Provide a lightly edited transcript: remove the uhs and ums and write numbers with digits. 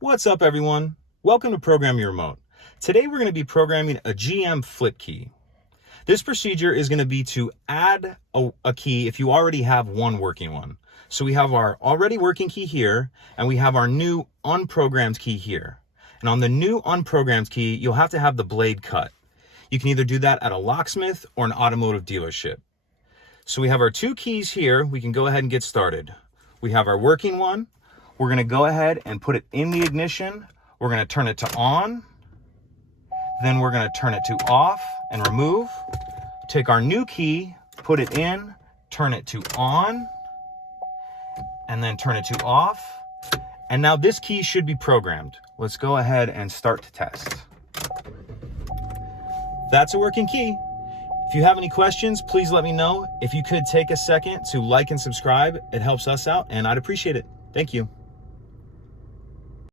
What's up, everyone? Welcome to Program Your Remote. Today we're going to be programming a GM flip key. This procedure is going to be to add a key if you already have one working one. So we have our already working key here, and we have our new unprogrammed key here. And on the new unprogrammed key, you'll have to have the blade cut. You can either do that at a locksmith or an automotive dealership. So we have our two keys here. We can go ahead and get started. We have our working one. We're going to go ahead and put it in the ignition. We're going to turn it to on. Then we're going to turn it to off and remove. Take our new key, put it in, turn it to on, and then turn it to off. And now this key should be programmed. Let's go ahead and start to test. That's a working key. If you have any questions, please let me know. If you could take a second to like and subscribe, it helps us out and I'd appreciate it. Thank you.